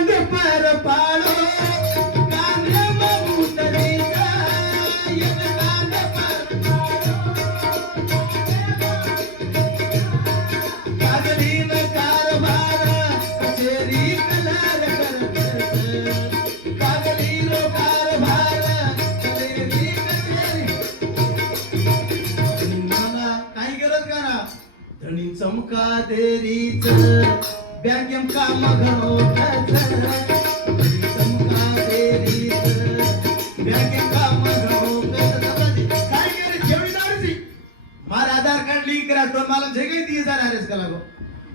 कांदे पर पाडो कांदे मगुतरीचा एक कांदे पर कागदीन कारभार कचेरी कलर करत कागदीनो कारभार कचेरी मला काही गरज करा धणी चमका देरीच बँकेम काम घडवतात चमका देरीच बँकेम काम घडवतात काय करे ठेवीदारची मारा आधार कार्ड लिंक करा तो मला जगे 30,000 आरएस का लागो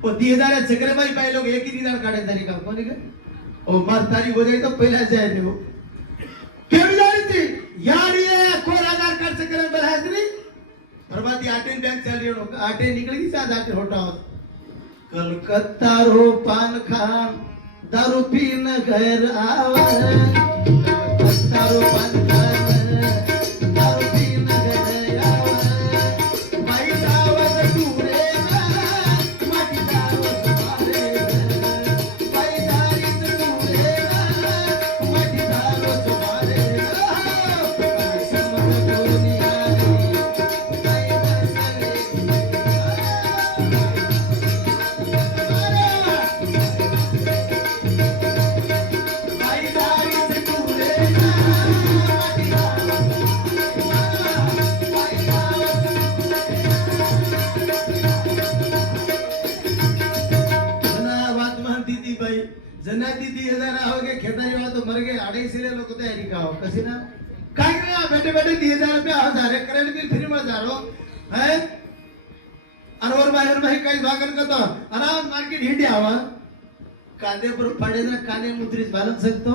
ओ 30,000 सगळे बाई पाय लोग एक 30,000 काढायचं तरी का कोणी का ओ मार तारीख हो जाए तो पहिला जाए वो ठेवीदारची यार ये कोण आधार कार्ड से करे बलहाजरी बर्बादी आटेन बैंक चल रही हो आटे निकल गई साथ आटे होटा कलकत्ता रो पान खान दारू पीन घर आवर कलकत्ता रो पान खान दारू पीन घर आवर बाई जावत टुरे माटी जावत मारे बाई दारीच टुरे माटी जावत मारे समज दुनिया जना दीदी हजार हो गए खेतारी वाला तो मर गए आड़े इसलिए लोग तैयारी का हो कसी ना काय करे बैठे बैठे 30,000 रुपया हजार करेल बिल फ्री में जा रो है अरवर बाहेर भाई काही भागन करतो आराम मार्केट हिंडी आवा कांदे पर पडे ना काने मुद्रित बालन सकतो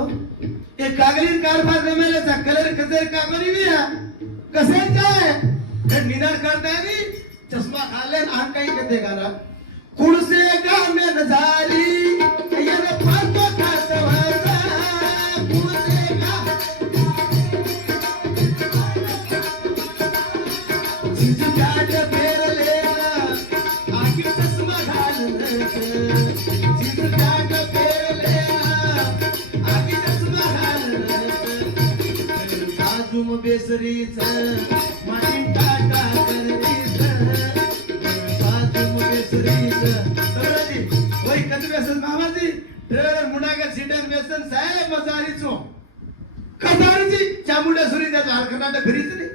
ये कागलीन कारभार जमेले चा कलर कसे कागली भी है कसे जाए निदान करता है नी चश्मा खाले आंख काही कते गाला कुड़से गांव में नजारी ये न फाटो खातवाचा कुड़से गांव जिज जाट फेर लेना आखी चश्मा घालून जिज जाट फेर लेना आखी चश्मा घालून बाजूम बेसरीच माटी टाटा करतीच वही कद व्यसन मामाजी ट्रेलर मुंडागर सीटन व्यसन साहेब मजारीचो कदारीची चामुंडा सुरी त्या झारखंडात फिरीच नाही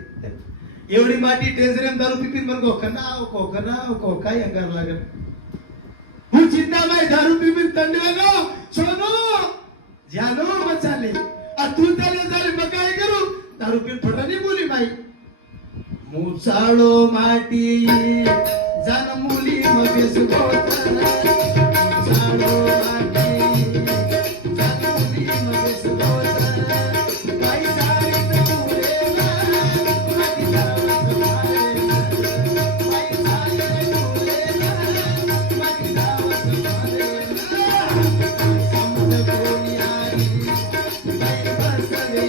एवढी माटी टेंजरेम दारू पिपिन मरगो कनाव को काय अंगार लागल हूँ चिंता में दारू पिपिन तंडवेगो सोनो जानो मचाले आ तू तले झाले मकाय करू दारू पिन फटानी बोली माई मुचाळो माटी जान मुली मगेस गोतला मुचाळो माटी जान मुली मगेस गोतला काही जाळीत तुरेला माटी जावत मारे काही जाळीत तुरेला माटी जावत मारे समज कोणी आई बाई बसवे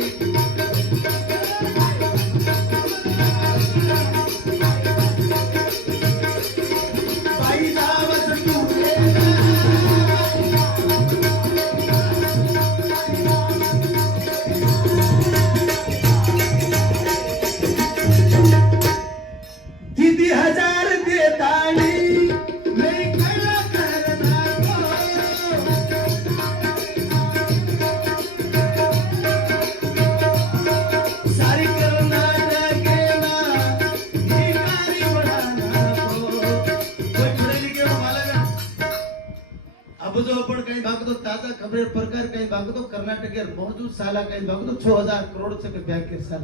ताजा खबर प्रकार कहीं भागतो कर्नाटक के मौजूद साला कहीं भागतो 6,000 करोड़ से बैंक के साल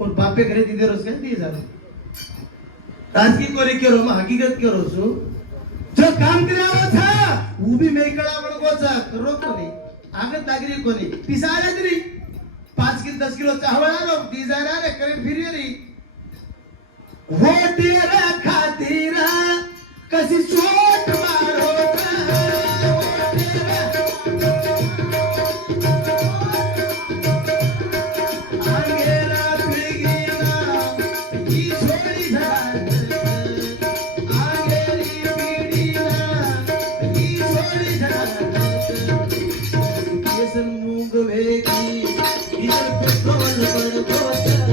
और बापे घरे दीदे रोज कहीं 30,000 ताजगी कोरे के रोमा हकीकत के रोजो जो काम करावा था वो भी मैं कड़ा बड़को चा करो कोनी आगे तागरी कोनी पिसारे तरी 5 किलो 10 किलो चावला लो 30,000 रे करे फिरी रे वो तेरा खातीरा कसी चोट मारो तेरी इधर पेट्रोल पर बोतल